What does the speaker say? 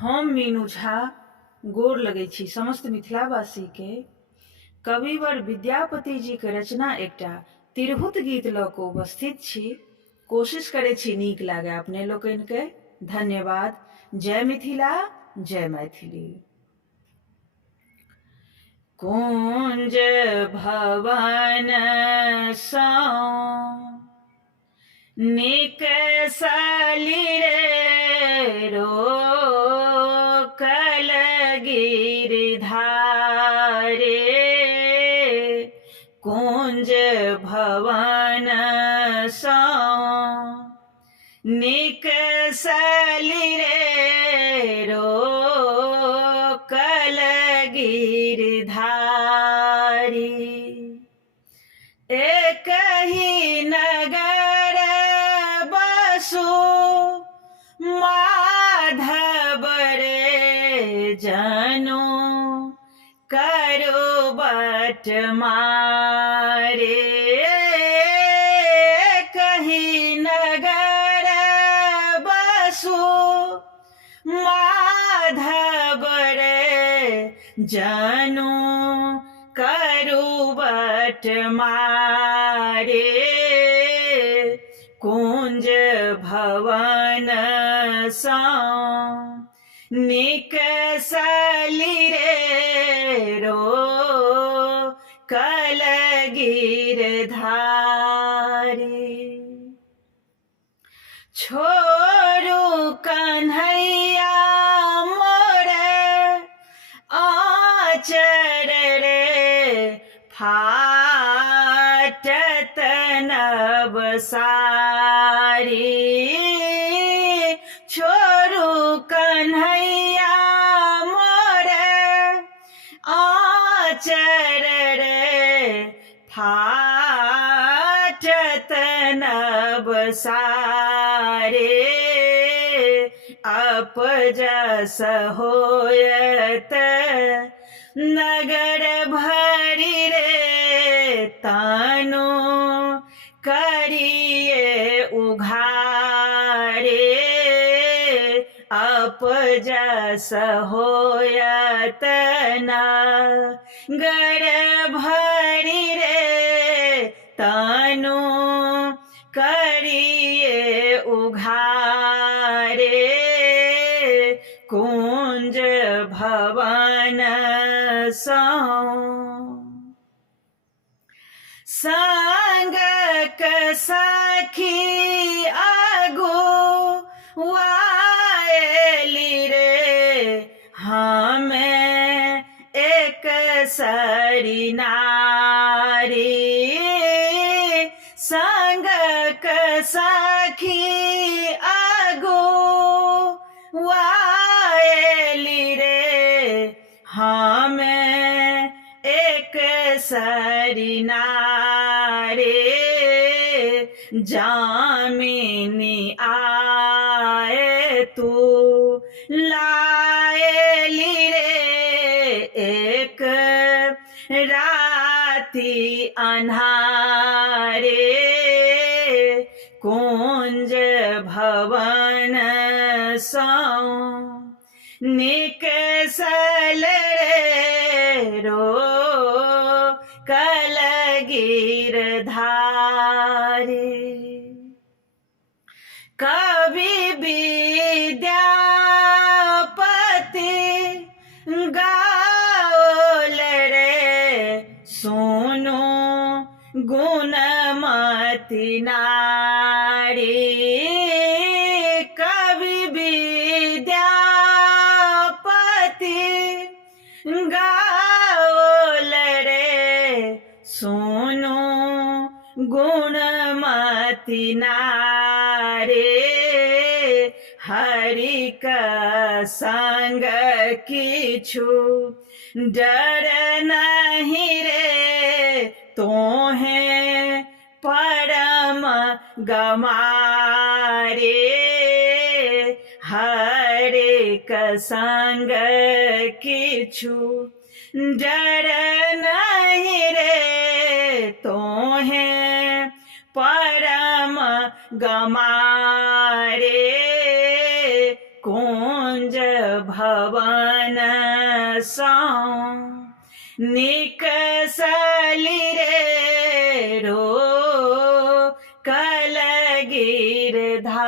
हम मीनू झा गोर लगै छी समस्त मिथिलावासी के। कविवर विद्यापति जी के रचना एकटा तिरहुत गीत लऽ कऽ उपस्थित छी। कोशिश करै छी नीक लागे अपने लोकनि के। धन्यवाद। जय मिथिला, जय मैथिली। कुंज भवन सँ निकसली रे रोकल गिरधारे। कुंज भवन सँ निकसली रे रोकल गिरधारी। एक ही नगर बसु माधव रे जनु करो बट मारे। कहीं नगर बसु माधव रे जनु करू बट मारे। कुंज भवन सँ निकसली रे रोकल गिरधारी। छोड़ू कन्हैया मोरे आचर रे फाटत नव सारी। छोड़ू कन्हैया मोरे आचर रे फाटत नव सारे। अपजस होयत नगर भरी रे तनु करिए उघारे। अपजस होयत नगर भरी रे तनु करिए उघारे। कुंज भवन सँ संग सखी अगुआएली रे हमें एक सरी नारी। संग सखी अगुआएली रे हमें एक सरी नारी। जामिनी आए तू लाएली रे एक राती अन्हारे। कुंज भवन सँ निकसल रे रोकल गिरधारी। कवि विद्यापति गाओल रे सुनु गुणमती नारी। कवि विद्यापति गाओल रे सुनु गुणमती नारी। हरि का संग किछु डर नहीं रे तोहें परम गमारे। हरि का संग किछु डर नहीं रे तोहें परम गमारे। कौन कुंज भवन सौ निकसली रे रो कल गिरधारी।